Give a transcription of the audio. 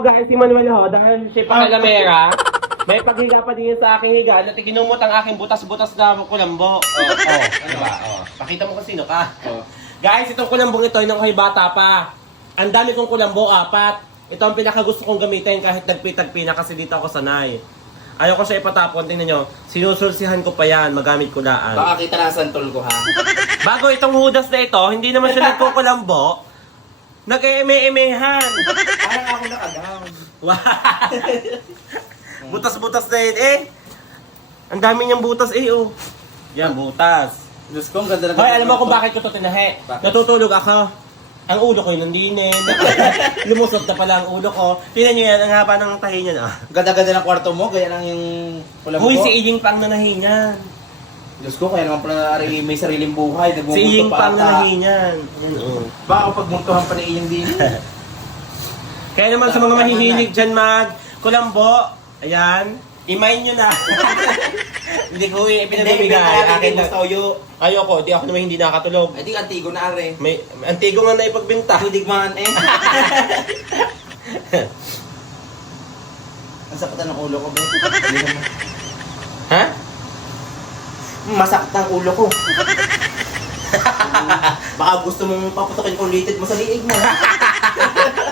guys, si Manuel ho, dahil siya pa kalamera, may paghiga pa din sa aking higa at kinumot ang aking butas-butas na kulambo. Oh, oh, diba? Oh. Pakita mo kung sino ka. Oh. Guys, itong kulambong ito, nung kay bata pa. Ang dami kong kulambo, apat. Ito ang pinaka gusto kong gamitin kahit nagpi-tagpi na kasi dito ako sanay. Ayaw ko siya ipatapon, tingnan nyo. Sinusulsihan ko pa yan, magamit ko daan. Baka kita na santol ko ha. Bago itong hudas na ito, hindi naman siya nagkukulambo. Nag-eme-emehan. Parang ako. Wow. butas-butas na yun eh. Ang dami niyang butas eh oh. Yan, butas. Diyos ko, ang ganda na Hoy, alam mo kung bakit ko to tinahe? Bakit? Natutulog ako. Ang ulo ko yun nandinin. Lumusot na pala ang ulo ko. Tingnan niyo yan, ang haba ng tahi niya na. Ganda-ganda ng kwarto mo, gaya lang yung pulang Huy, ko. si Iying pa ang nanahi niyan. Diyos ko, kaya naman pala ari- may sariling buhay. Si Nagmumuto Iying pa ang ata. nanahi niyan. Yan, oh. Baka pagmuntuhan pa ni Iyong din. Kaya naman sa mga mahihilig dyan mag kulambo, ayan, imain nyo na. hindi ko eh, pinamimigay. Akin na. Toyo. Ayoko, di ako naman hindi nakatulog. Ay, di antigo na are. May antigo nga na ipagbenta. Tudigmaan eh. Ang sakit ng ulo ko, naman. ha? Masakit ang ulo ko. Baka gusto mong paputokin ulitin mo sa liig mo.